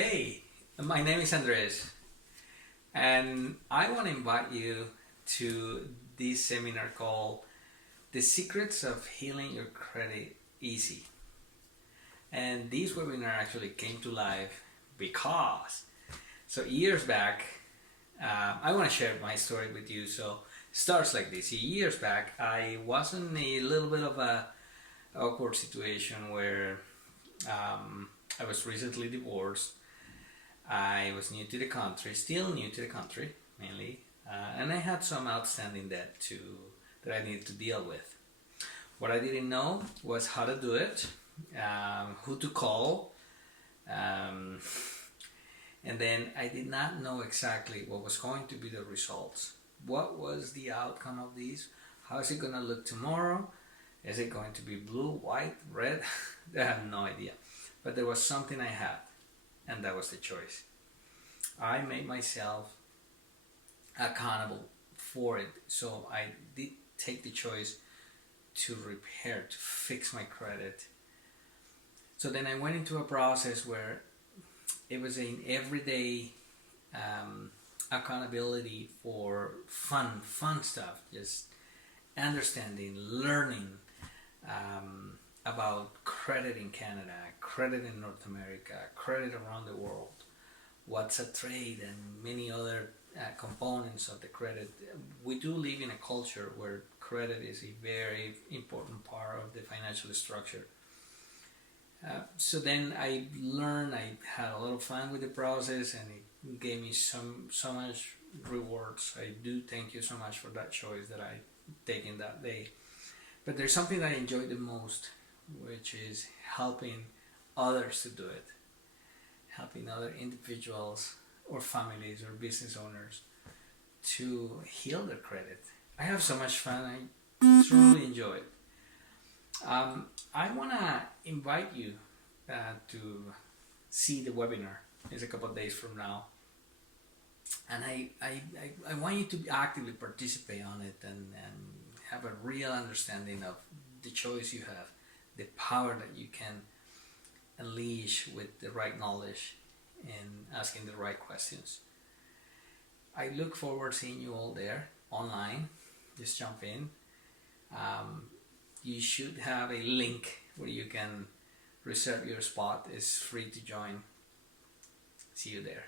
Hey, my name is Andres, and I want to invite you to this seminar called The Secrets of Healing Your Credit Easy. And this webinar actually came to life because, years back, I want to share my story with you. So, it starts like this. Years back, I was in a little bit of a awkward situation where I was recently divorced. I was new to the country, still new to the country mainly, and I had some outstanding debt that I needed to deal with. What I didn't know was how to do it, who to call, um, and then I did not know exactly what was going to be the results. What was the outcome of these? How is it going to look tomorrow? Is it going to be blue, white, red? I have no idea. But there was something I had, and that was the choice. I made myself accountable for it, so I did take the choice to repair, to fix my credit. So then I went into a process where it was an everyday accountability for fun stuff, just understanding, learning about credit in Canada, credit in North America, credit around the world, what's a trade, and many other components of the credit. We do live in a culture where credit is a very important part of the financial structure. So then I learned, I had a lot of fun with the process, and it gave me so much rewards. I do thank you so much for that choice that I taken that day. But there's something that I enjoy the most, which is helping others to do it, helping other individuals or families or business owners to heal their credit. I have so much fun. I truly enjoy it. I want to invite you to see the webinar. It's a couple of days from now. And I want you to actively participate on it and have a real understanding of the choice you have, the power that you can unleash with the right knowledge and asking the right questions. I look forward to seeing you all there online. Just jump in. You should have a link where you can reserve your spot. It's free to join. See you there.